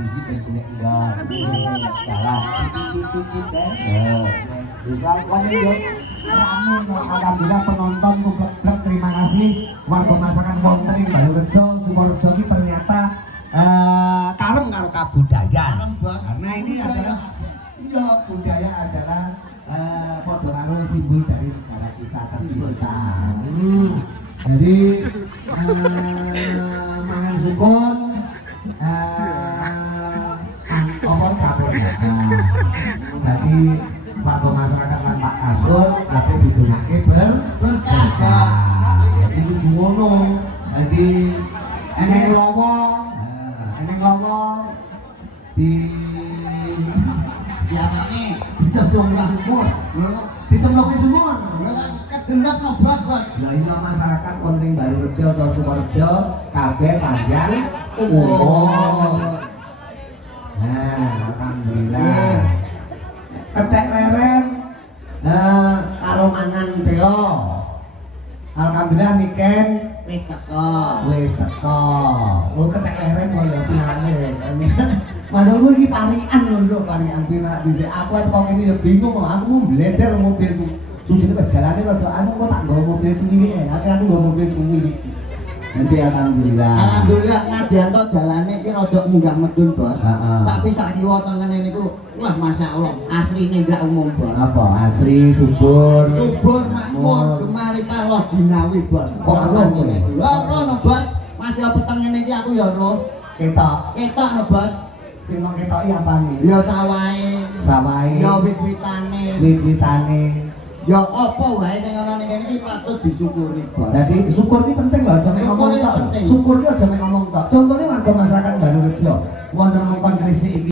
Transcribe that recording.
kondisi ben golek nggon. Jalan titik-titik kan. Wis wae yo rame alhamdulillah penonton kuplek terima kasih warga masyarakat wonten ing Balurejo, Sukorejo iki ternyata kalem karo kabudayan. Karena ini adalah iya budaya adalah padha karo simbol dari negara kita tercinta. Jadi mangan sukun apa kabeh. Jadi warga masyarakat lan Pak Kasur kabeh didongake berkah. Jadi ngono. Jadi eneng lowo di Biasane dicemplungke sumur. Dicemplungke sumur. kegendap nobat bos. Lah iya masyarakat Konting Balurejo atau Sukorejo kabeh panjang umur. Nah, alhamdulillah. Kethek leren karo mangan telo. Alhamdulillah niken Wis teko. wis teko. Lu kethek leren kok ya pinane. Maksudku iki parian lho, parian pinak dhisik. Aku kok ngene ya bingung, aku mau bleder mobilku. Sujune pedalane rada anu kok tak nggawa mobil cilik. Akhire aku nggawa mobil cilik. Nanti alhamdulillah. Alhamdulillah Nadianto dalane iki rada munggah medun bos. Tapi sak kiwa tengene niku wah masyaallah asline enggak umum bos. Apa? Asri, subur. Subur makmur, gemari paloh dinawi bos. Kok ora kowe? Ora bos. Masih peteng ngene iki aku ya roh. Ketok. Ketok no bos. Sing mau ketoki apane? Ya sawahe. Sawahe. Ya wit-witane. Wit-witane. Ya apa wae sing ana ning kene iki patut disyukuri bos. Jadi syukur ini penting loh, jangan Syukur ngomong ini tok. penting. Syukur ini jangan ngomong tok. Contohnya warga masyarakat Balurejo, wonten mongkon krisis iki